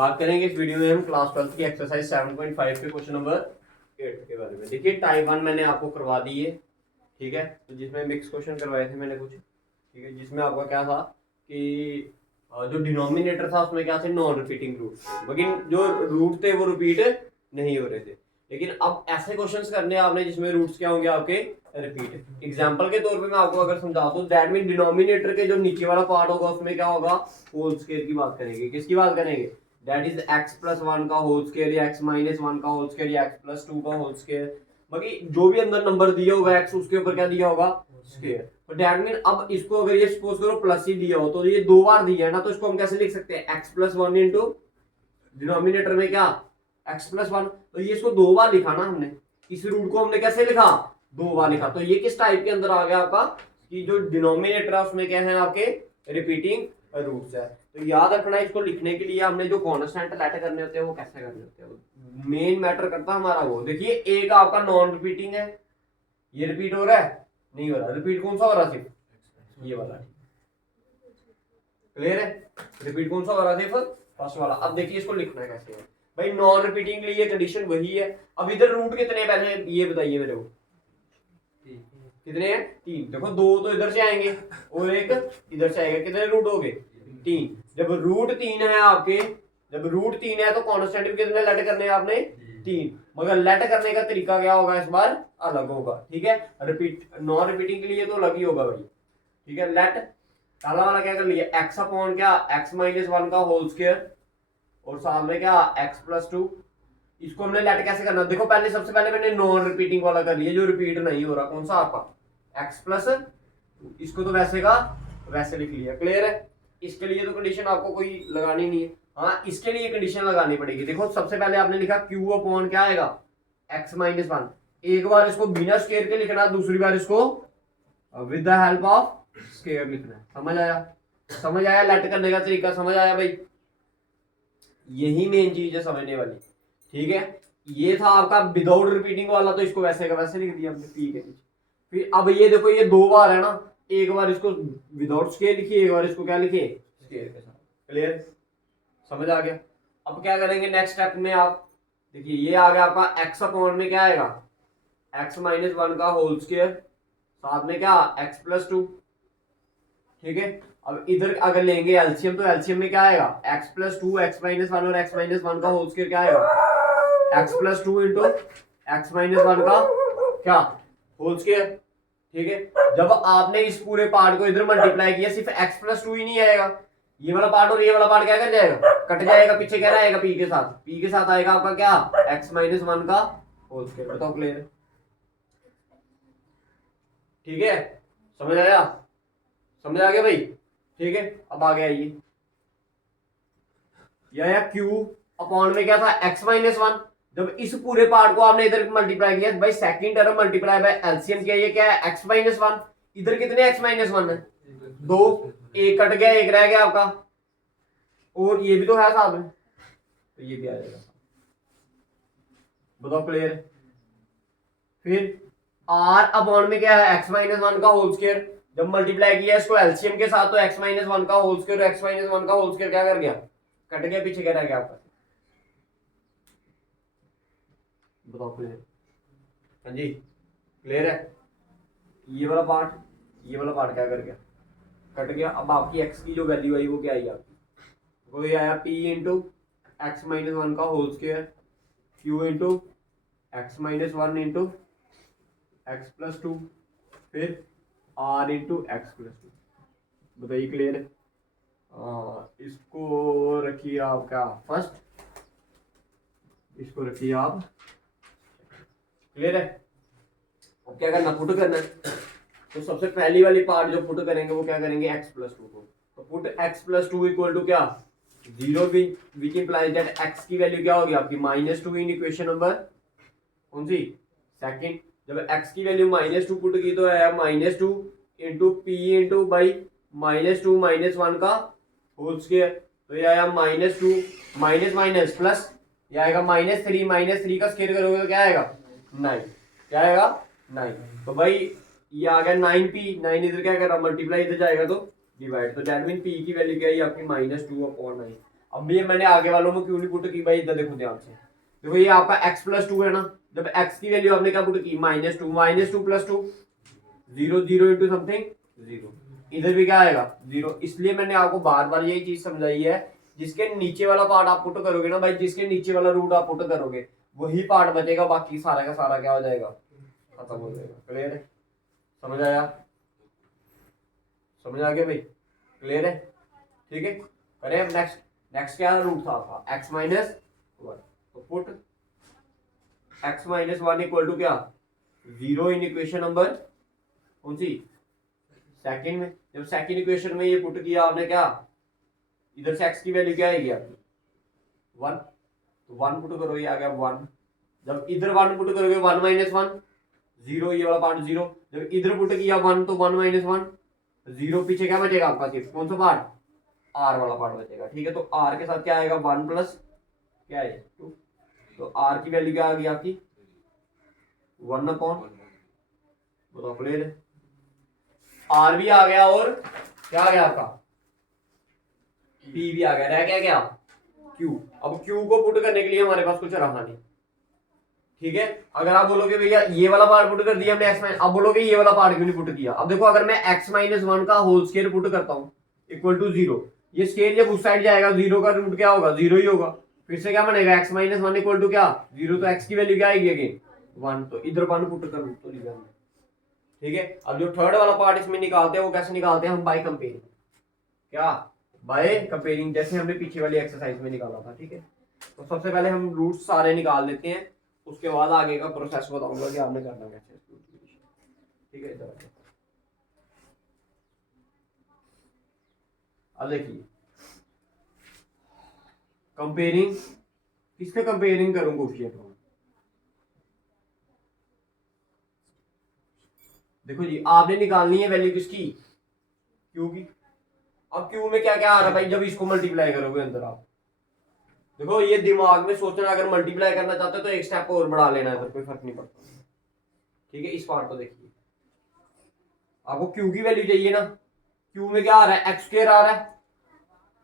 बात करेंगे इस वीडियो में हम क्लास 12 की एक्सरसाइज 7.5 के क्वेश्चन नंबर 8 के बारे में। देखिए टाइप 1 मैंने आपको करवा दी है, ठीक है। तो जिसमें मिक्स क्वेश्चन करवाए थे मैंने कुछ, ठीक है, जिसमें आपका क्या था कि जो डिनोमिनेटर था उसमें क्या थे, नॉन रिपीटिंग रूट, लेकिन जो रूट थे वो रिपीट नहीं हो रहे थे। लेकिन अब ऐसे क्वेश्चंस करने आपने जिसमें रूट्स क्या होंगे आपके, रिपीट। एग्जांपल के तौर पे मैं आपको अगर समझाऊं तो दैट मीन डिनोमिनेटर के जो नीचे वाला पार्ट होगा उसमें क्या होगा, होल स्क्वायर की बात करेंगे। किसकी बात करेंगे, दैट इज x प्लस 1 का होल स्क्वायर या x माइनस 1 का होल स्क्वायर या x प्लस 2 का होल स्क्वायर। बाकी जो भी अंदर नंबर दिया होगा x उसके ऊपर क्या दिया होगा, स्क्वायर। तो दैट मीन अब इसको अगर ये सपोज करो प्लस ही दिया हो तो ये दो बार दिया है ना, तो इसको हम कैसे लिख सकते हैं, x प्लस 1 इंटू डिनोमिनेटर में क्या x प्लस 1। तो ये इसको दो बार लिखा ना हमने, इस रूट को हमने कैसे लिखा, दो बार लिखा। तो ये किस टाइप के अंदर आ गया आपका कि जो डिनोमिनेटर है उसमें क्या है आपके रिपीटिंग रूट्स है। तो याद रखना इसको लिखने के लिए हमने जो कॉन्स्टेंट लेट करने होते हैं वो कैसे करने होते हैं, मेन मैटर करता है हमारा वो। देखिए एक आपका नॉन रिपीटिंग है, ये रिपीट हो रहा है, नहीं हो रहा। रिपीट कौन सा हो रहा, सिर्फ ये वाला। क्लियर है, रिपीट कौन सा हो रहा, सिर्फ फर्स्ट वाला। अब देखिए इसको लिखना कैसे है भाई, नॉन रिपीटिंग के लिए कंडीशन वही है। अब इधर रूट कितने पहले ये बताइए मेरे को, कितने हैं, तीन। देखो दो तो इधर से आएंगे और एक इधर से आएगा, कितने रूट हो गए, तीन। जब रूट तीन है आपके, जब रूट तीन है तो कॉन्स्टेंट भी कितने लेट करने हैं आपने, तीन। मगर लेट करने का तरीका क्या होगा इस बार, अलग होगा, ठीक है। रिपीट नॉन रिपीटिंग के लिए तो अलग ही होगा भाई, ठीक है। लेट पहला वाला क्या कर लिया, एक्स अपॉन क्या, एक्स माइनस 1 का होल स्क्वायर और साथ में क्या एक्स प्लस 2। इसको हमने लेट कैसे करना, देखो पहले सबसे पहले मैंने नॉन रिपीटिंग वाला कर लिया जो रिपीट नहीं हो रहा, कौन सा आपका एक्स प्लस, इसको तो वैसे का वैसे लिख लिया। क्लियर है, इसके लिए तो कंडीशन आपको कोई लगानी नहीं है। हाँ इसके लिए कंडीशन लगानी पड़ेगी। देखो सबसे पहले आपने लिखा क्यू अपॉन क्या आएगा, एक्स माइनस 1। एक बार इसको बिना स्क्वायर के लिखना, दूसरी बार इसको with the help of square लिखना है। समझ आया, समझ आया लेट करने का तरीका, समझ आया भाई। यही मेन चीज है समझने वाली, ठीक है। ये था आपका विदाउट रिपीटिंग वाला, तो इसको वैसे का वैसे लिख दिया हमने पी के नीचे। फिर अब ये देखो ये दो बार है ना, एक बार इसको विदाउट स्केल लिखिए, एक बार इसको क्या लिखिए, स्केल के साथ। क्लियर, समझ आ गया। अब क्या करेंगे नेक्स्ट स्टेप में, आप देखिए ये आ गया आपका एक्स अपॉन में क्या आएगा, एक्स माइनस 1 का होल स्क्वायर साथ में क्या एक्स प्लस 2, ठीक है। अब इधर अगर लेंगे एलसीएम तो एलसीएम में क्या आएगा, x प्लस 2 एक्स माइनस 1 और x माइनस 1 का होल स्क्वायर क्या आएगा, x plus 2 into x minus 1 का क्या होल स्क्वायर, ठीक है। जब आपने इस पूरे पार्ट को इधर मल्टीप्लाई किया सिर्फ x प्लस 2 ही नहीं आएगा, ये वाला पार्ट और ये वाला पार्ट क्या कर जाएगा, कट जाएगा, पीछे क्या रहेगा p के साथ, p के साथ आएगा आपका क्या x माइनस 1 का होल स्क्वायर। बताओ क्लियर है, ठीक है, समझ आया, समझ आ गया भाई, ठीक है। अब आ गया ये आया क्यू अपॉन में क्या था x माइनस 1। जब इस पूरे पार्ट को आपने इधर मल्टीप्लाई किया भाई, second term multiply by LCM किया, ये क्या है x माइनस 1। इधर कितने x माइनस 1 है, दो, एक कट गया, एक रह गया आपका, और ये भी तो है साथ में, तो ये भी आ जाएगा। बताओ क्लियर। फिर r अपॉन में क्या है x माइनस 1 का होल स्क्वायर, जब मल्टीप्लाई किया इसको एलसीएम के साथ तो x माइनस 1 का होल स्क्वायर, x माइनस 1 का होल स्क्वायर क्या कर गया, कट गया, पीछे क्या रह गया आपका। बताओ क्लियर, हाँ जी क्लियर है। ये वाला पार्ट क्या कर गया, कट गया। अब आपकी x की जो वैल्यू आई वो क्या आई आपकी, वो ये आया p इंटू एक्स माइनस 1 का whole square q into x minus 1 into x plus 2 फिर r इंटू एक्स प्लस 2। बताइए क्लियर है। इसको रखिए आपका फर्स्ट, इसको रखिए आप, क्लियर है। अब क्या करना, पुट करना है। तो सबसे पहली वाली पार्ट जो पुट करेंगे वो क्या करेंगे, x प्लस 2 को। तो put x plus 2 equal to क्या, 0, विच इंप्लाइज दैट x की वैल्यू क्या होगी आपकी -2 इन इक्वेशन नंबर कौन सी, सेकंड। जब x की वैल्यू -2 पुट की तो आया -2 into p into by -2 minus 1 का होल स्क्वायर। तो ये आया -2 माइनस माइनस प्लस, ये आएगा -3 का स्क्वायर करोगे तो क्या आएगा 9, क्या आएगा 9। तो भाई ये आ गया 9p, 9 इधर क्या कर रहा मल्टीप्लाई, इधर जाएगा तो डिवाइड। तो दैट मीन p की वैल्यू क्या है आपकी -2/9। अब ये मैंने आगे वालों में क्यों नहीं पुट की भाई, इधर देखो ध्यान से, देखो ये आपका x प्लस 2 है ना, जब x की वैल्यू आपने क्या पुट की -2 प्लस 2 0 0 इंटू समथिंग 0, इधर भी क्या आएगा 0। इसलिए मैंने आपको बार बार यही चीज समझाई है, जिसके नीचे वाला पार्ट आप पुट करोगे ना भाई, जिसके नीचे वाला रूट आप पुट करोगे वही पार्ट बचेगा, बाकी सारा का सारा क्या हो जाएगा, खत्म हो जाएगा। क्लियर है, समझ आया, समझ आ गया भाई, क्लियर है, ठीक है। करें नेक्स्ट, नेक्स्ट क्या रूट था आपका x माइनस 1, तो put x minus 1 equal to क्या 0 इन इक्वेशन नंबर कौन सी, सेकंड में। जब सेकंड इक्वेशन में ये पुट किया आपने, क्या इधर से x की वैल्यू क्या आएगी आपकी 1, तो 1 पुट करो, ये आ गया 1। जब इधर 1 पुट करोगे 1 माइनस 1 0, ये वाला पार्ट 0। जब इधर पुट किया 1 तो 1 माइनस 1 0, पीछे क्या बचेगा आपका सिर्फ कौन सा पार्ट, r वाला पार्ट बचेगा, ठीक है। तो r के साथ क्या आएगा 1 प्लस क्या है 2, तो r की वैल्यू क्या आ गई आपकी 1 अपॉन, बताओ क्लियर है, r भी आ गया और क्या आ गया आपका p भी आ गया, रह गया क्या q। अब q को पुट करने के लिए हमारे पास कुछ रहा नहीं, ठीक है। अगर आप बोलोगे भैया ये वाला पार्ट पुट कर दिया हमने x माइनस, अब बोलोगे ये वाला पार्ट क्यों नहीं पुट किया। अब देखो अगर मैं x माइनस 1 का होल स्क्वायर पुट करता हूं इक्वल टू 0, ये स्केयर जब उस साइड जाएगा 0 का रूट क्या होगा 0 ही होगा, फिर से क्या बनेगा x माइनस 1 इक्वल टू क्या 0, तो x की वैल्यू क्या आएगी अगेन 1, तो इधर 1 पुट कर तो लिखा हमने, ठीक है। अब जो थर्ड वाला पार्ट इसमें निकालते हैं वो कैसे निकालते हैं हम, बाय कंपेयरिंग, क्या बाय कंपेयरिंग, जैसे हमने पीछे वाली एक्सरसाइज में निकाला था, ठीक है। तो सबसे पहले हम रूट सारे निकाल लेते हैं, उसके बाद आगे का प्रोसेस बताऊंगा कि आपने करना कैसे, ठीक है। इधर अब देखिए कंपेयरिंग, किसके कंपेयरिंग करूं कोफिशिएंट को, देखो जी आपने निकालनी है वैल्यू किसकी क्यू की। अब क्यू में क्या क्या आ रहा है भाई, जब इसको मल्टीप्लाई करोगे अंदर आप देखो, ये दिमाग में सोचना, अगर मल्टीप्लाई करना चाहते हो तो एक स्टेप और बढ़ा लेना है, कोई फर्क नहीं पड़ता, ठीक है। इस पार्ट को देखिए, आपको क्यू की वैल्यू चाहिए ना, क्यू में क्या आ रहा है एक्स स्क्वायर आ रहा है,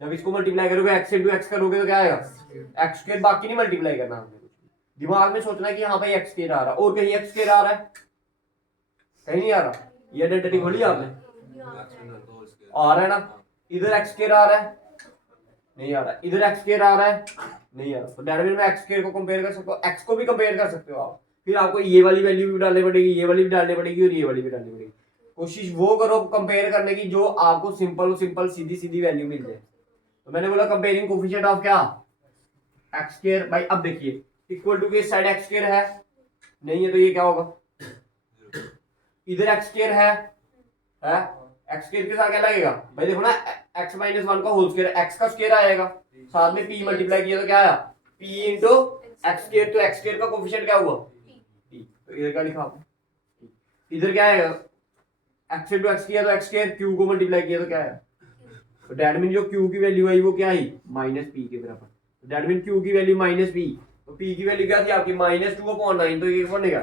जब इसको मल्टीप्लाई करोगे एक्स इंटू एक्स करोगे तो क्या आएगा एक्स स्क्वायर, बाकी नहीं मल्टीप्लाई करना हमने, दिमाग में सोचना है कि हाँ भाई एक्स स्क्वायर आ रहा है, और कहीं एक्स स्क्वायर आ रहा है कहीं नहीं आ रहा, ये आइडेंटिटी खोली आपने, आ रहा है ना, इधर एक्स स्क्वायर आ रहा है नहीं आ रहा, इधर एक्स स्क्वायर आ रहा है नहीं आ रहा, तो डेरिवेटिव में एक्स स्क्वायर को कंपेयर कर सकते हो, एक्स को भी कंपेयर कर सकते हो आप, फिर आपको ये वाली वैल्यू भी डालनी पड़ेगी, ये वाली भी डालनी पड़ेगी और ये वाली भी डालनी पड़ेगी। कोशिश वो करो कंपेयर करने की जो आपको सिंपल सिंपल सीधी सीधी वैल्यू मिल जाए। तो मैंने बोला कंपेयरिंग कोफिशिएंट ऑफ क्या एक्स स्क्वायर, भाई अब देखिए इक्वल टू के साइड एक्स स्क्वायर है नहीं है, तो ये क्या होगा, इधर एक्स स्क्वायर है एक्स स्क्वायर के साथ क्या लगेगा भाई, देखो ना एक्स माइनस 1 का होल स्क्वायर, एक्स का स्क्वायर आएगा, साथ में p मल्टीप्लाई किया तो क्या आया p इंटू एक्स स्क्वायर, तो एक्स स्क्वायर का कोफिशिएंट क्या हुआ p, तो इधर क्या लिखा आपने, इधर क्या आएगा एक्स इंटू एक्स किया तो एक्स स्क्वायर, q को मल्टीप्लाई किया तो क्या आया, तो दैट मीन जो q की वैल्यू आई वो क्या आई माइनस p के बराबर, तो दैट मीन q की वैल्यू माइनस p, तो p की वैल्यू क्या थी आपकी -2/9, तो ये बनेगा,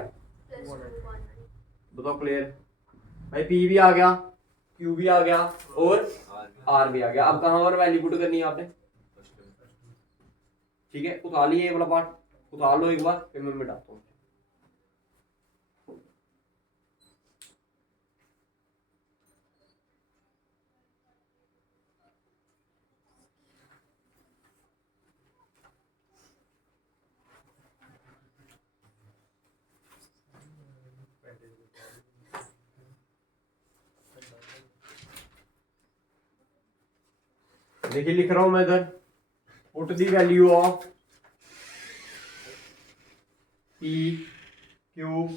बताओ क्लियर भाई, p भी आ गया q भी आ गया और r भी आ गया। अब कहां पर वैल्यू पुट करनी है आपने, ठीक है, उतार लिए ये वाला पार्ट, उतार लो एक बार, फिर मैं मिटाता हूँ। देखिए लिख रहा हूं मैं इधर, put the value of P Q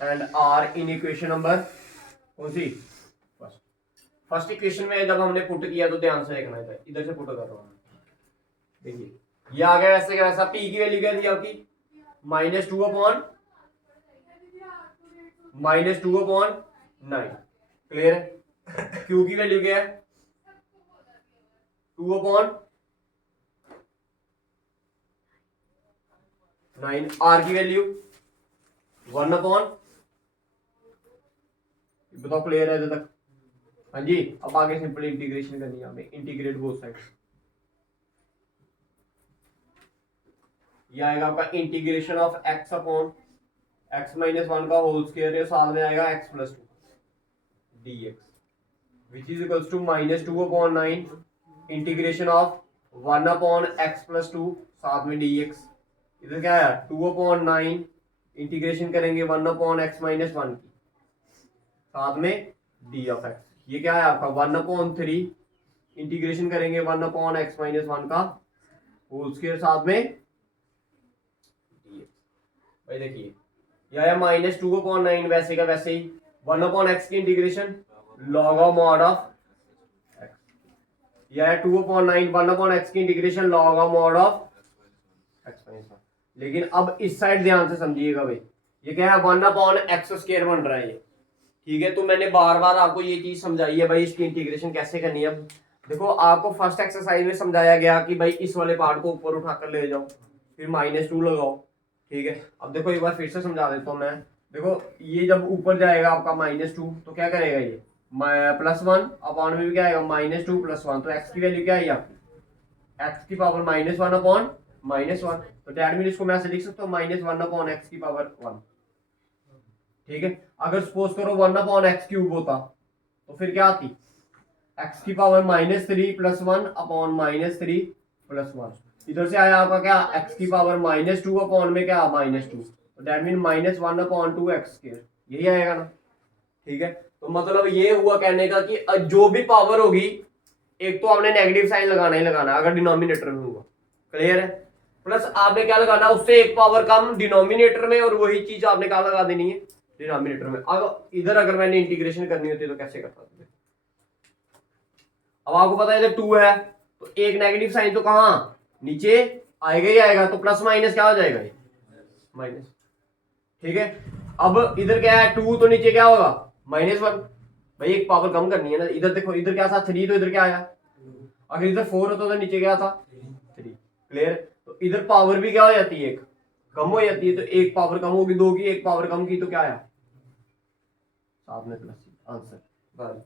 and R in equation number कौन सी फर्स्ट, फर्स्ट इक्वेशन में जब हमने पुट किया तो ध्यान से देखना है, इधर से पुट कर रहा हूं, देखिए ये आ गया वैसे का वैसा, P की वैल्यू क्या थी आपकी -2/9, क्लियर है। Q की वैल्यू क्या है 2/9, R की वैल्यू 1/, बताओ क्लियर है इधर तक, हाँ जी। अब आगे सिंपल इंटीग्रेशन करनी है हमें, इंटीग्रेट बोथ साइड्स, ये आएगा आपका integration of x upon x minus 1 का होल स्क्वायर है, साथ में आएगा x plus 2 dx which is equals to -2/9 integration of 1 upon x plus 2 साथ में dx। इधर क्या है 2/9 इंटीग्रेशन करेंगे 1 अपॉन x माइनस 1 की साथ में d ऑफ x। ये क्या है आपका 1/3 इंटीग्रेशन करेंगे 1 अपॉन x माइनस 1 का होल स्क्वायर साथ में dx। भाई देखिए यह है -2/9 वैसे का वैसे ही 1 अपॉन x की integration log of mod of x। यह है 2/9 1 अपॉन x की integration log of mod of x minus 1। लेकिन अब इस साइड ध्यान से समझिएगा भाई, ये क्या है 1 अपॉन x स्क्वायर बन रहा है ये, ठीक है। तो मैंने बार बार आपको ये चीज समझाई है भाई, इसकी इंटीग्रेशन कैसे करनी है। अब देखो आपको फर्स्ट एक्सरसाइज में समझाया गया कि भाई इस वाले पार्ट को ऊपर उठाकर ले जाओ, फिर -2 लगाओ, ठीक है। अब देखो एक बार फिर से समझा देता हूँ मैं। देखो ये जब ऊपर जाएगा आपका -2 तो क्या करेगा ये +1 अपॉन में भी क्या आएगा -2 + 1, तो x की वैल्यू क्या है आपकी x की पावर -1 अपॉन -1। तो डैट मीन इसको मैं ऐसे लिख सकता हूँ -1 अपॉन x की पावर 1, ठीक है। अगर सपोज करो 1 अपॉन x क्यूब होता तो फिर क्या आती x की पावर -3 + 1 अपॉन -3 + 1। इधर से आया आपका क्या x की पावर -2 अपॉन में क्या -2, तो दैट मीन -1 अपॉन 2x², यही आएगा ना, ठीक है। तो मतलब ये हुआ कहने का कि जो भी पावर होगी एक तो आपने नेगेटिव साइन लगाना ही लगाना है अगर डिनोमिनेटर में हुआ, क्लियर है। प्लस आपने क्या लगाना उससे एक पावर कम डिनोमिनेटर में, और वही चीज आपने क्या लगा देनी है डिनोमिनेटर में। अब इधर अगर मैंने इंटीग्रेशन करनी होती तो कैसे करता था। अब आपको पता है इधर 2 है तो एक नेगेटिव साइन तो कहां नीचे आएगा ही आएगा, तो प्लस माइनस क्या हो जाएगा ये माइनस, ठीक है। अब इधर क्या है 2 तो नीचे क्या होगा -1, भाई एक पावर कम करनी है ना। इधर देखो इधर क्या था 3 तो इधर क्या आया, अगर इधर 4 होता तो नीचे क्या था 3, क्लियर। तो इधर पावर भी क्या हो जाती है एक कम हो जाती है, तो एक पावर कम होगी 2 की, एक पावर कम की तो क्या आया साथ में प्लस, आंसर।